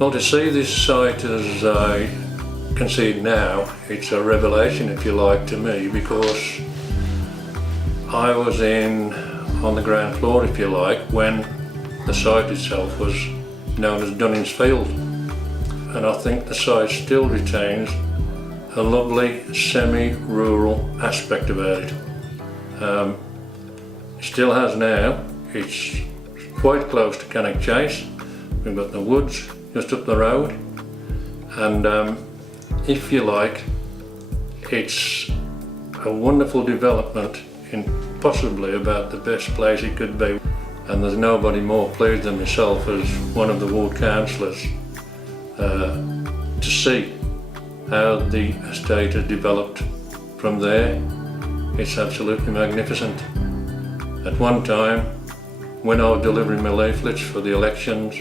Well, to see this site as I can see it now, it's a revelation, if you like, to me, because I was on the ground floor, if you like, when the site itself was known as Dunning's Field. And I think the site still retains a lovely semi-rural aspect about it. It still has now. It's quite close to Cannock Chase. We've got the woods just up the road, and if you like, it's a wonderful development in possibly about the best place it could be, and there's nobody more pleased than myself as one of the ward councillors to see how the estate has developed from there. It's absolutely magnificent. At one time, when I was delivering my leaflets for the elections,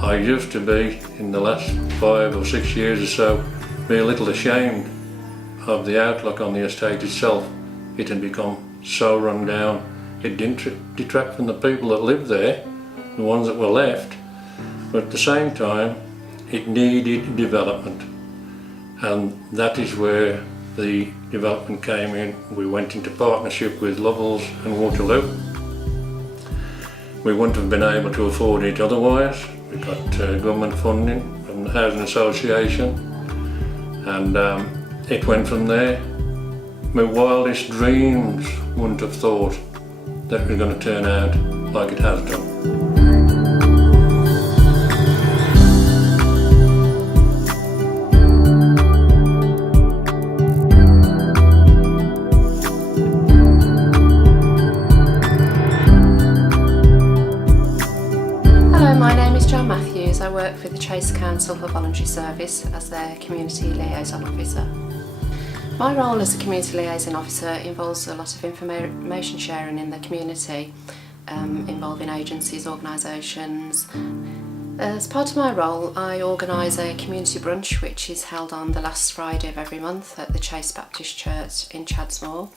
I used to be, in the last 5 or 6 years or so, be a little ashamed of the outlook on the estate itself. It had become so run down. It didn't detract from the people that lived there, the ones that were left, but at the same time it needed development, and that is where the development came in. We went into partnership with Lovells and Waterloo. We wouldn't have been able to afford it otherwise. We got government funding from the Housing Association, and it went from there. My wildest dreams wouldn't have thought that it was going to turn out like it has done. I work for the Chase Council for Voluntary Service as their Community Liaison Officer. My role as a Community Liaison Officer involves a lot of information sharing in the community, involving agencies, organisations. As part of my role, I organise a community brunch which is held on the last Friday of every month at the Chase Baptist Church in Chadsmore,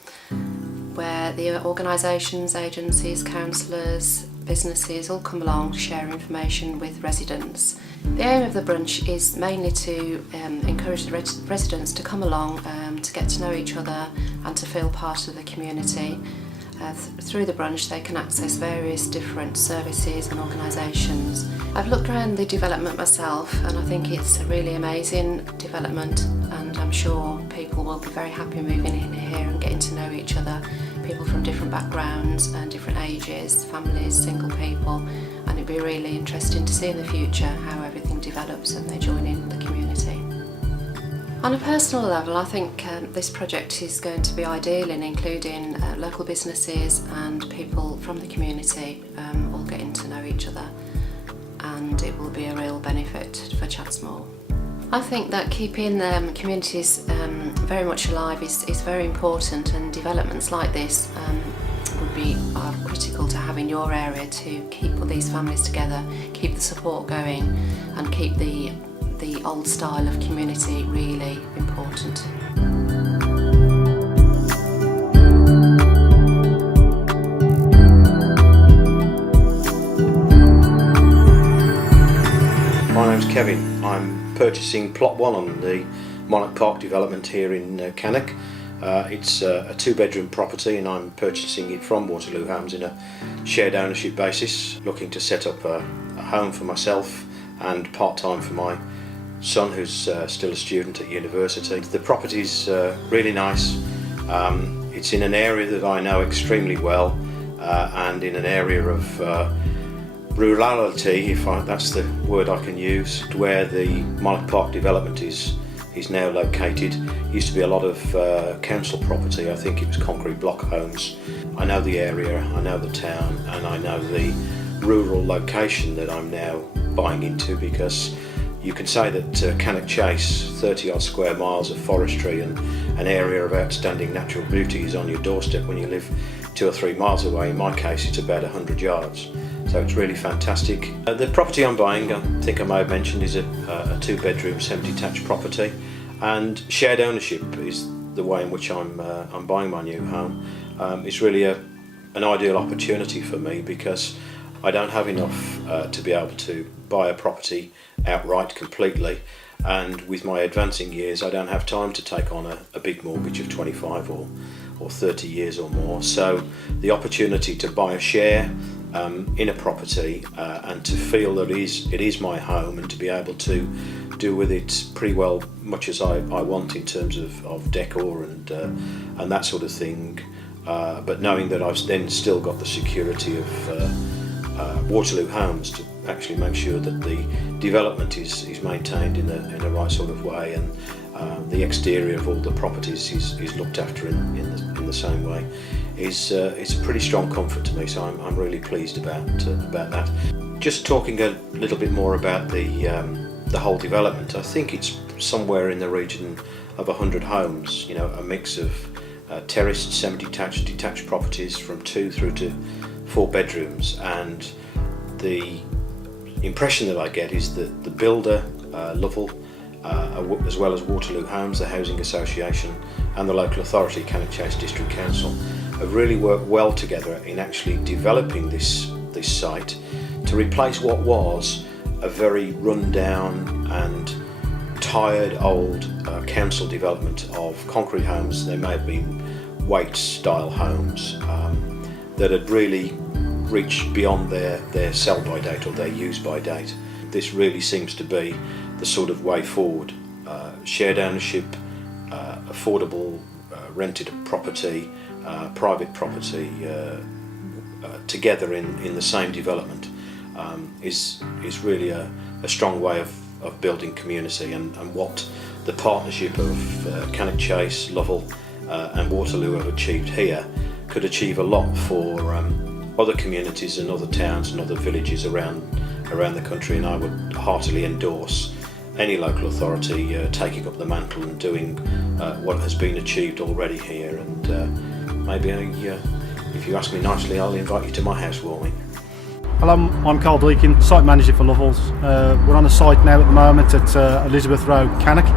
where the organisations, agencies, councillors, businesses all come along, share information with residents. The aim of the brunch is mainly to encourage the residents to come along, to get to know each other and to feel part of the community. Through the brunch they can access various different services and organisations. I've looked around the development myself and I think it's a really amazing development, and I'm sure people will be very happy moving in here and getting to know each other. People from different backgrounds and different ages, families, single people, and it'd be really interesting to see in the future how everything develops and they join in the community. On a personal level, I think this project is going to be ideal in including local businesses and people from the community all getting to know each other, and it will be a real benefit for Chadsmore. I think that keeping communities very much alive is very important, and developments like this are critical to have in your area to keep all these families together, keep the support going, and keep the old style of community really important. My name's Kevin. I'm purchasing plot 1 on the Monarch Park development here in Cannock. It's a 2-bedroom property and I'm purchasing it from Waterloo Homes in a shared ownership basis, looking to set up a home for myself and part-time for my son who's still a student at university. The property's really nice. It's in an area that I know extremely well and in an area of rurality, if that's the word I can use, where the Monarch Park development is now located. Used to be a lot of council property. I think it was concrete block homes. I know the area, I know the town, and I know the rural location that I'm now buying into, because you can say that Cannock Chase, 30 odd square miles of forestry and an area of outstanding natural beauty is on your doorstep when you live 2 or 3 miles away. In my case it's about 100 yards, so it's really fantastic. The property I'm buying, I think I may have mentioned, is a 2-bedroom semi-detached property, and shared ownership is the way in which I'm buying my new home. It's really an ideal opportunity for me, because I don't have enough to be able to buy a property outright completely, and with my advancing years I don't have time to take on a big mortgage of 25 or 30 years or more. So the opportunity to buy a share in a property and to feel that it is my home, and to be able to do with it pretty well much as I want in terms of decor and that sort of thing, but knowing that I've then still got the security of Waterloo Homes to actually make sure that the development is maintained in a right sort of way, and the exterior of all the properties is looked after in the same way, it's a pretty strong comfort to me. So I'm really pleased about that. Just talking a little bit more about the whole development, I think it's somewhere in the region of 100 homes. You know, a mix of terraced, semi-detached, detached properties from 2 through to 4 bedrooms, and the impression that I get is that the builder, Lovell, as well as Waterloo Homes, the Housing Association, and the local authority, Cannock Chase District Council, have really worked well together in actually developing this site to replace what was a very run-down and tired old council development of concrete homes. They may have been Waite-style homes that had really reached beyond their sell-by date or their use-by date. This really seems to be the sort of way forward. Shared ownership, affordable rented property, private property together in the same development is really a strong way of building community, and what the partnership of Cannock Chase, Lovell and Waterloo have achieved here could achieve a lot for other communities and other towns and other villages around the country. And I would heartily endorse any local authority taking up the mantle and doing what has been achieved already here. And maybe if you ask me nicely, I'll invite you to my housewarming. Hello, I'm Carl Deakin, site manager for Lovell's. We're on a site now at the moment at Elizabeth Road, Cannock,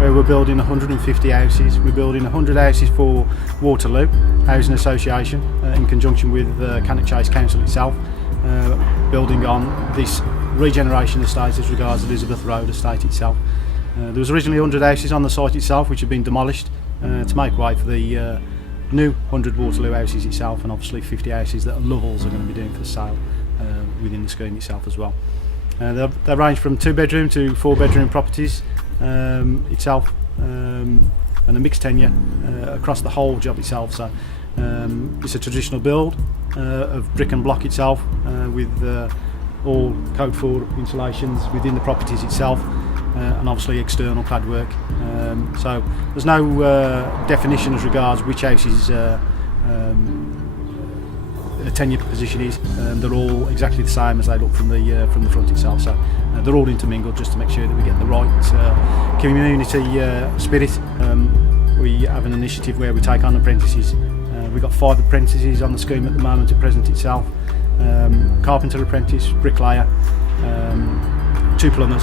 where we're building 150 houses. We're building 100 houses for Waterloo Housing Association in conjunction with Cannock Chase Council itself, building on this regeneration estate as regards Elizabeth Road estate itself. There was originally 100 houses on the site itself which have been demolished to make way for the new 100 Waterloo houses itself, and obviously 50 houses that Lovell's are going to be doing for sale within the scheme itself as well. They range from 2-bedroom to 4-bedroom properties itself, and a mixed tenure across the whole job itself. So it's a traditional build of brick and block itself, with all code 4 installations within the properties itself, and obviously external clad work. So there's no definition as regards which houses a tenure position is. They're all exactly the same as they look from the front itself. So they're all intermingled just to make sure that we get the right community spirit. We have an initiative where we take on apprentices. We've got 5 apprentices on the scheme at the moment at present itself. Carpenter apprentice, bricklayer, 2 plumbers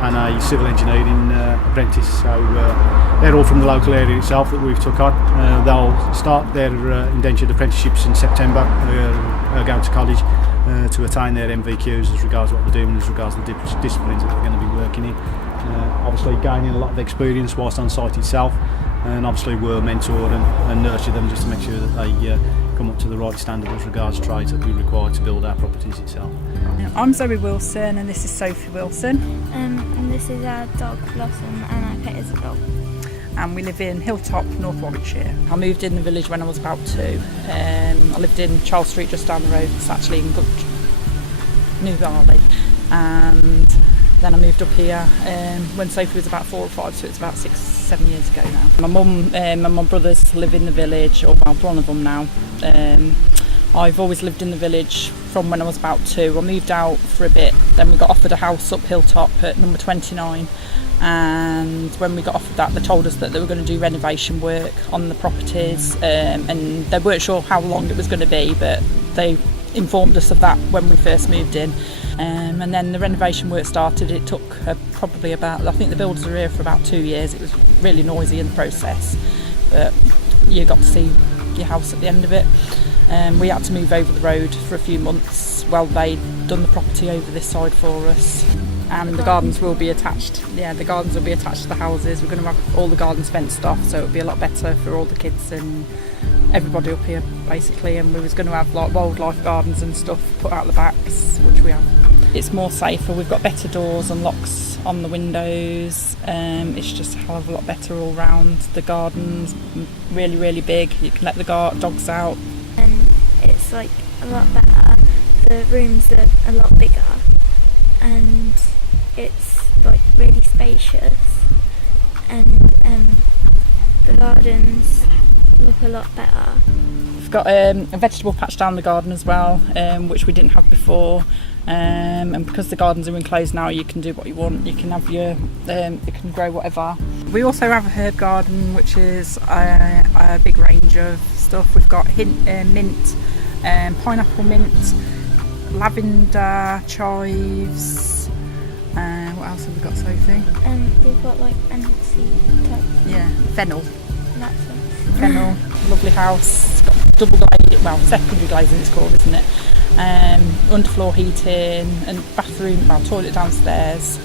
and a civil engineering apprentice. So they're all from the local area itself that we've took on. They'll start their indentured apprenticeships in September, going to college to attain their MVQs as regards what they're doing, as regards the disciplines that they're going to be working in. Obviously gaining a lot of experience whilst on site itself, and obviously we'll mentor and nurture them just to make sure that they come up to the right standard as regards trades that we require to build our properties itself. I'm Zoe Wilson and this is Sophie Wilson. And this is our dog Blossom, and I pet as a dog. And we live in Hilltop, North Warwickshire. I moved in the village when I was about 2. I lived in Charles Street just down the road. It's actually in New Barley. And then I moved up here when Sophie was about 4 or 5, so it's about 6-7 years ago now. My mum and my brothers live in the village, or well, one of them now. I've always lived in the village from when I was about 2. I moved out for a bit, then we got offered a house up Hilltop at number 29, and when we got offered that, they told us that they were going to do renovation work on the properties, and they weren't sure how long it was going to be, but they informed us of that when we first moved in. And then the renovation work started. It took probably about, I think the builders were here for about 2 years. It was really noisy in the process, but you got to see your house at the end of it. We had to move over the road for a few months while they'd done the property over this side for us. And the gardens will be attached. Yeah, the gardens will be attached to the houses. We're going to have all the gardens fenced off, so it'll be a lot better for all the kids and everybody up here, basically. And we was going to have like wildlife gardens and stuff put out the backs, which we have. It's more safer. We've got better doors and locks on the windows. It's just a hell of a lot better all round. The garden's really, really big. You can let the dogs out. It's like a lot better. The rooms are a lot bigger, and it's like really spacious, and the gardens look a lot better. We've got a vegetable patch down the garden as well, which we didn't have before. And because the gardens are enclosed now, you can do what you want. You can have your, you can grow whatever. We also have a herb garden, which is a big range of stuff. We've got mint, pineapple mint, lavender, chives. What else have we got, Sophie? We've got like anise type. Yeah, fennel. Nonsense. Fennel, lovely house. It's got double glazing, well, secondary glazing it's called, isn't it? Underfloor heating and bathroom, well, toilet downstairs.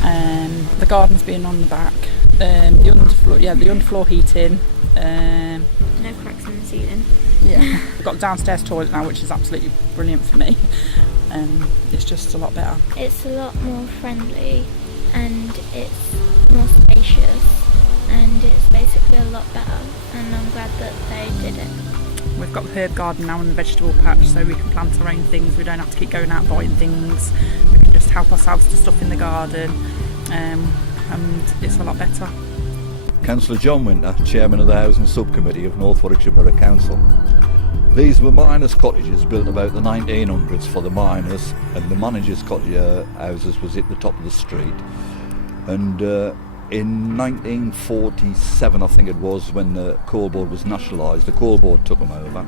The garden's being on the back. The underfloor heating. No cracks in the ceiling. Yeah, we've got the downstairs toilet now, which is absolutely brilliant for me. It's just a lot better. It's a lot more friendly, and it's more spacious, and it's basically a lot better, and I'm glad that they did it. We've got the herb garden now and the vegetable patch, so we can plant our own things. We don't have to keep going out buying things. We can just help ourselves to stuff in the garden, and it's a lot better. Councillor John Winter, Chairman of the Housing Subcommittee of North Warwickshire Borough Council. These were miners' cottages built about the 1900s for the miners, and the managers' cottage houses was at the top of the street. And in 1947, I think it was, when the Coal Board was nationalised, the Coal Board took them over.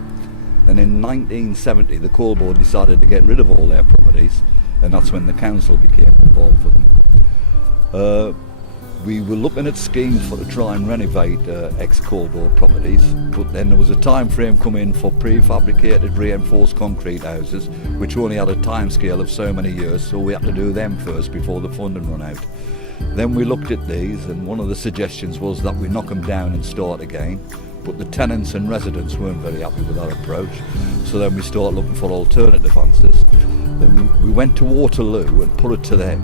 And in 1970, the Coal Board decided to get rid of all their properties, and that's when the council became involved with them. We were looking at schemes to try and renovate ex-Coal Board properties, but then there was a time frame come in for prefabricated reinforced concrete houses, which only had a time scale of so many years, so we had to do them first before the funding run out. Then we looked at these, and one of the suggestions was that we knock them down and start again, but the tenants and residents weren't very happy with our approach, so then we started looking for alternative answers. Then we went to Waterloo and put it to them,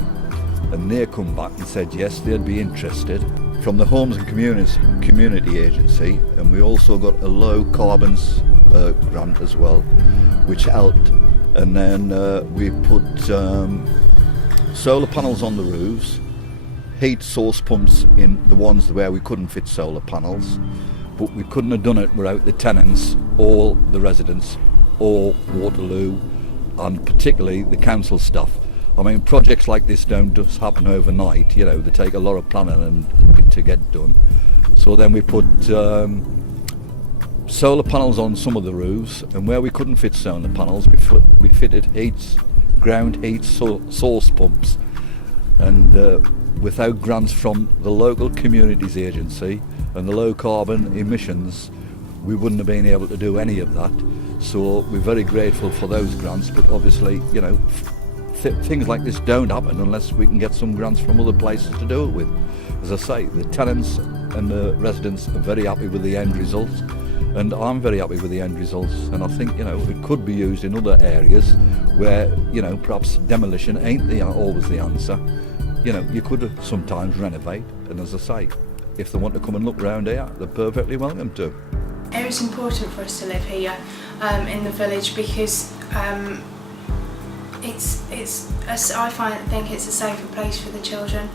and they come back and said yes, they'd be interested, from the Homes and Community Agency, and we also got a low carbons grant as well, which helped. And then we put solar panels on the roofs, heat source pumps in the ones where we couldn't fit solar panels, but we couldn't have done it without the tenants or the residents or Waterloo, and particularly the council staff. I mean, projects like this don't just happen overnight, you know, they take a lot of planning and to get done. So then we put solar panels on some of the roofs, and where we couldn't fit solar panels, we fitted ground heat source pumps. And without grants from the local communities agency and the low carbon emissions, we wouldn't have been able to do any of that. So we're very grateful for those grants, but obviously, you know, things like this don't happen unless we can get some grants from other places to do it with. As I say, the tenants and the residents are very happy with the end result, and I'm very happy with the end results, and I think, you know, it could be used in other areas where, you know, perhaps demolition ain't always the answer. You know, you could sometimes renovate, and as I say, if they want to come and look around here, they're perfectly welcome to. It's important for us to live here in the village because I think it's a safer place for the children.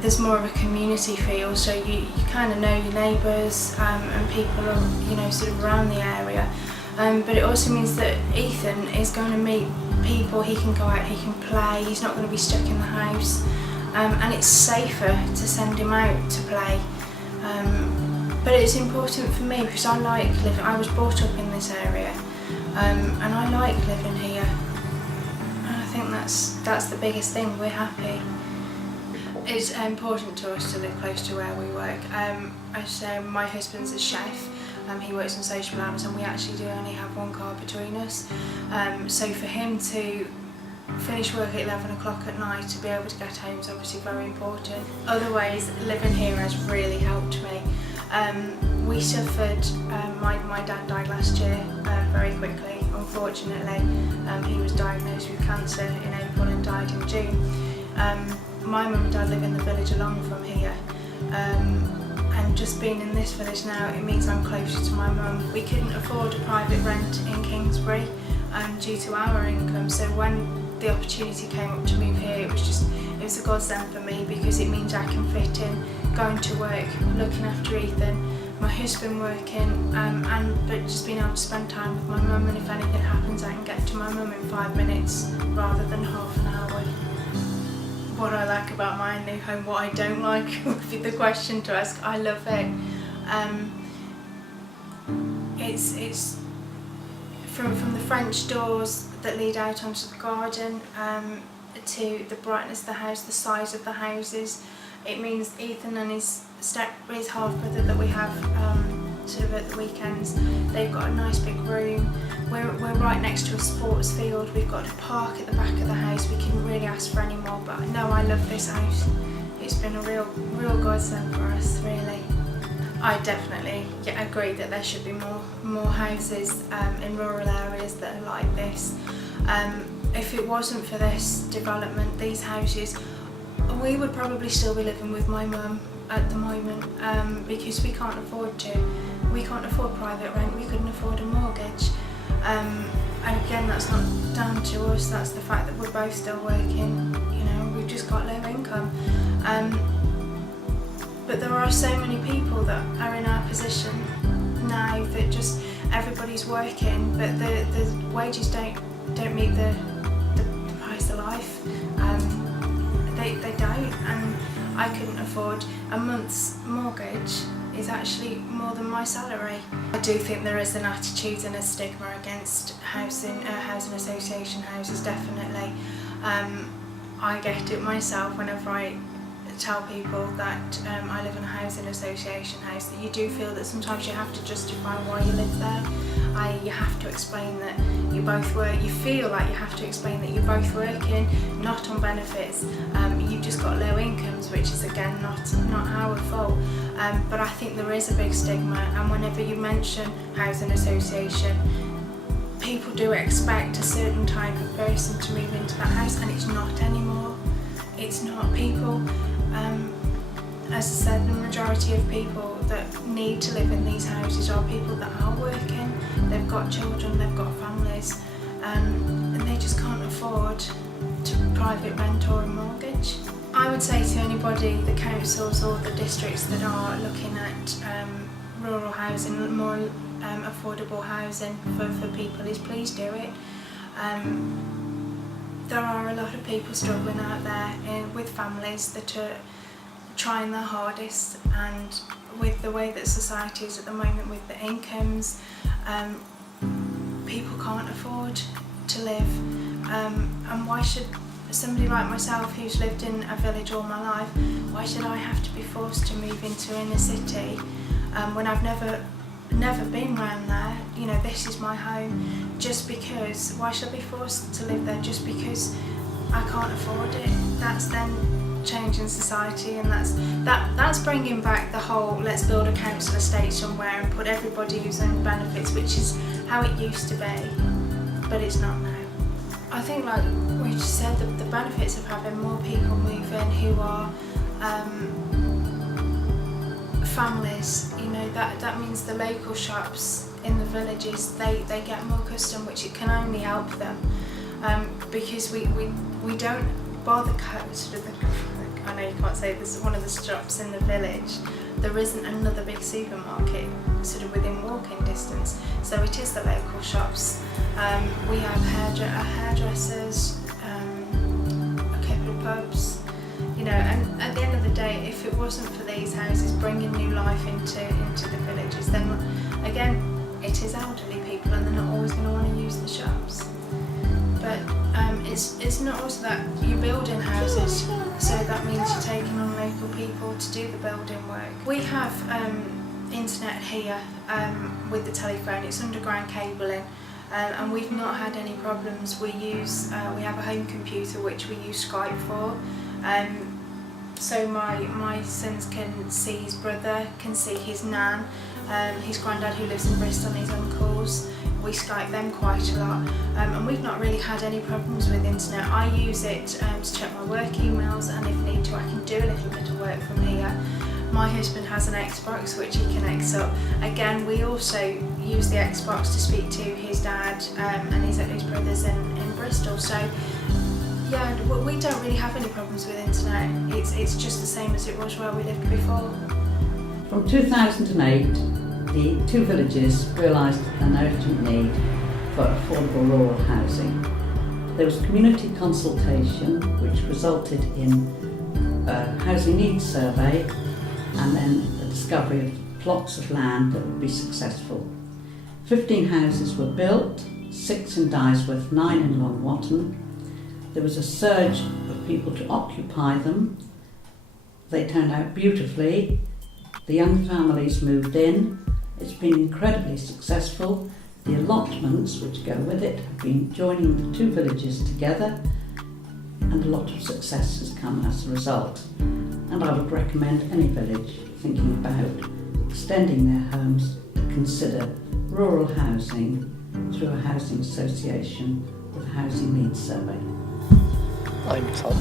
There's more of a community feel, so you kind of know your neighbours and people are, you know, sort of around the area. But it also means that Ethan is going to meet people, he can go out, he can play, he's not going to be stuck in the house, and it's safer to send him out to play. But it's important for me because I like living, I was brought up in this area, and I like living here. And I think that's the biggest thing, we're happy. It's important to us to live close to where we work. As my husband's a chef, He works on social hours, and we actually do only have one car between us. So for him to finish work at 11 o'clock at night to be able to get home is obviously very important. Other ways living here has really helped me. We suffered, my dad died last year very quickly, unfortunately. He was diagnosed with cancer in April and died in June. My mum and dad live in the village along from here. And just being in this village now, it means I'm closer to my mum. We couldn't afford a private rent in Kingsbury due to our income, so when the opportunity came up to move here, it was a godsend for me, because it means I can fit in going to work, looking after Ethan, my husband working, but just being able to spend time with my mum, and if anything happens I can get to my mum in 5 minutes rather than half an hour. What I like about my new home, what I don't like would be the question to ask. I love it. It's from the French doors that lead out onto the garden, to the brightness of the house, the size of the houses. It means Ethan and his half brother that we have sort of at the weekends, they've got a nice big room. We're right next to a sports field. We've got a park at the back of the house. We couldn't really ask for any more, but no, I love this house. It's been a real godsend for us, really. I definitely agree that there should be more houses in rural areas that are like this. If it wasn't for this development, these houses, we would probably still be living with my mum at the moment, because we can't afford to. We can't afford private rent, we couldn't afford a mortgage. And again, that's not down to us, that's the fact that we're both still working, you know, we've just got low income. But there are so many people that are in our position now that just everybody's working, but the wages don't meet the price of life. They don't, and I couldn't afford a month's mortgage is actually more than my salary. I do think there is an attitude and a stigma against housing association houses, definitely. I get it myself whenever I tell people that I live in a housing association house, that you do feel that sometimes you have to justify why you live there. You have to explain that you both work, you feel like you have to explain that you're both working, not on benefits. You've just got low incomes, which is again not our fault. But I think there is a big stigma, and whenever you mention housing association, people do expect a certain type of person to move into that house, and it's not anymore. It's not. People, as I said, the majority of people that need to live in these houses are people that are working, they've got children, they've got families, and they just can't afford to private rent or a mortgage. I would say to anybody, the councils or the districts that are looking at rural housing, more affordable housing for people, is please do it. There are a lot of people struggling out there with families that are trying their hardest, and with the way that society is at the moment, with the incomes, people can't afford to live. And why should somebody like myself, who's lived in a village all my life, why should I have to be forced to move into inner city when I've never been around there? You know, this is my home. Just because, why should I be forced to live there just because I can't afford it? That's then changing society, and that's bringing back the whole let's build a council estate somewhere and put everybody who's on benefits, which is how it used to be, but it's not now. I think, like we just said, the benefits of having more people move in who are families, you know, that means the local shops in the villages, they get more custom, which it can only help them, because we don't bother sort of I know you can't say this is one of the shops in the village, there isn't another big supermarket sort of within walking distance, so it is the local shops. We have hairdressers, a couple of pubs, you know, and at the end of the day, if it wasn't for these houses bringing new life into the villages, then again, it is elderly people and they're not always going to want to use the shops. But it's not also that you're building houses, so that means you're taking on local people to do the building work. We have internet here with the telephone. It's underground cabling, and we've not had any problems. We have a home computer which we use Skype for. So my sons can see his brother, can see his nan, his granddad who lives in Bristol, and his uncles. We Skype them quite a lot, and we've not really had any problems with internet. I use it to check my work emails, and if need to I can do a little bit of work from here. My husband has an Xbox which he connects up. Again, we also use the Xbox to speak to his dad and his brothers in Bristol. So yeah, we don't really have any problems with internet. It's just the same as it was where we lived before. From 2008, the two villages realised an urgent need for affordable rural housing. There was community consultation which resulted in a housing needs survey and then the discovery of plots of land that would be successful. 15 houses were built, 6 in Dysworth, 9 in Long Watton. There was a surge of people to occupy them. They turned out beautifully. The young families moved in. It's been incredibly successful. The allotments which go with it have been joining the two villages together, and a lot of success has come as a result. And I would recommend any village thinking about extending their homes to consider rural housing through a housing association with a housing needs survey. I'm Tom.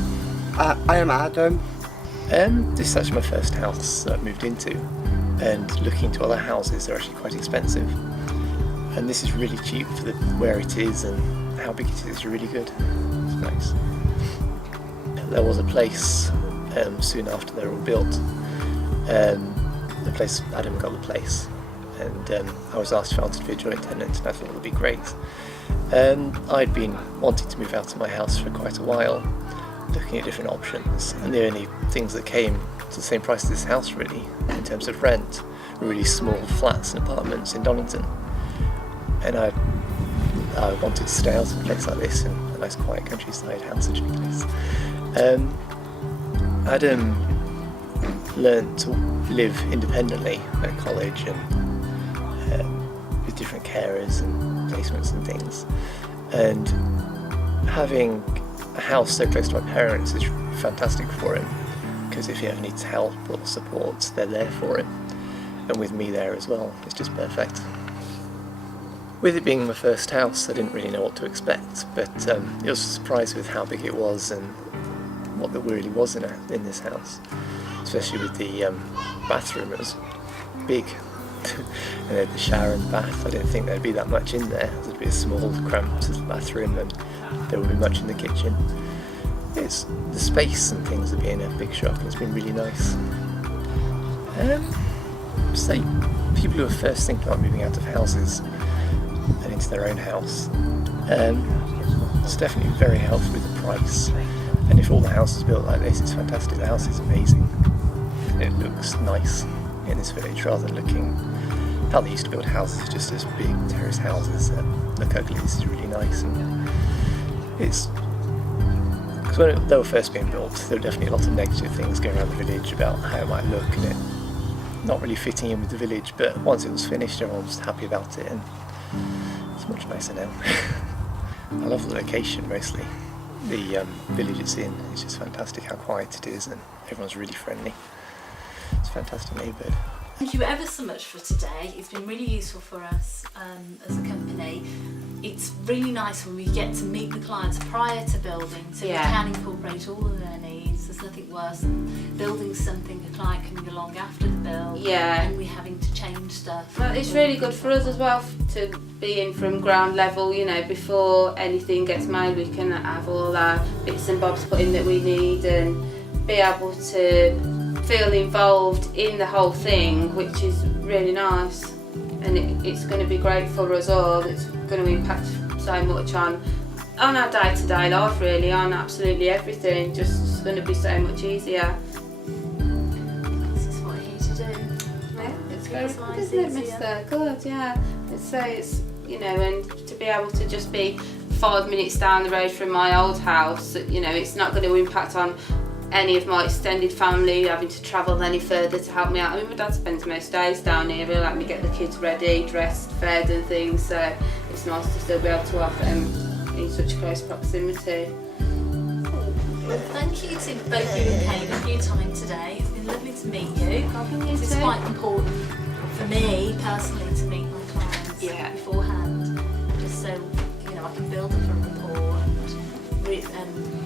I am Adam. This is actually my first house that I've moved into, and looking into other houses, they're actually quite expensive. And this is really cheap for where it is and how big it is really good. It's nice. There was a place soon after they were all built. The place, Adam got the place, and I was asked if I wanted to be a joint tenant, and I thought it would be great. I'd been wanting to move out of my house for quite a while, looking at different options, and the only things that came to the same price as this house really, in terms of rent, were really small flats and apartments in Donington. And I wanted to stay out of a place like this, in a nice quiet countryside house, such a big place. Adam learned to live independently at college and with different carers and placements and things. And having a house so close to my parents is fantastic for him, because if he ever needs help or support, they're there for him. And with me there as well, it's just perfect. With it being my first house, I didn't really know what to expect, but I was surprised with how big it was and what there really was in this house. Especially with the bathroom, it was big. And then the shower and bath, I didn't think there'd be that much in there. There'd be a small, cramped bathroom, and there would be much in the kitchen. It's the space and things of being a big shop, it's been really nice. Say people who are first thinking about moving out of houses and into their own house, it's definitely very helpful with the price. And if all the houses are built like this, it's fantastic. The house is amazing. It looks nice in this village, rather than looking how they used to build houses just as big terrace houses that look ugly. This is really nice, and it's because when they were first being built, there were definitely a lot of negative things going around the village about how it might look and it not really fitting in with the village. But once it was finished, everyone was happy about it, and it's much nicer now. I love the location mostly. The village it's in is just fantastic, how quiet it is, and everyone's really friendly. It's a fantastic neighbourhood. Thank you ever so much for today. It's been really useful for us as a company. It's really nice when we get to meet the clients prior to building, so we can incorporate all of their needs. There's nothing worse than building something, a client coming along after the build, and we having to change stuff. Well, it's really good for us as well to be in from ground level, you know, before anything gets made. We can have all our bits and bobs put in that we need and be able to feel involved in the whole thing, which is really nice, and it's going to be great for us all. It's going to impact so much on our day-to-day life, really, on absolutely everything. Just it's going to be so much easier. This is what we're here to do. Yeah, it's very good, isn't it, Mister? Good, yeah. It's you know, and to be able to just be 5 minutes down the road from my old house, you know, it's not going to impact on any of my extended family having to travel any further to help me out. I mean, my dad spends most days down here, he'll let me get the kids ready, dressed, fed and things, so it's nice to still be able to have them in such close proximity. Well, thank you to both you and Kayla for your time today. It's been lovely to meet you. It's quite important for me personally to meet my clients beforehand, just so I can build up a rapport and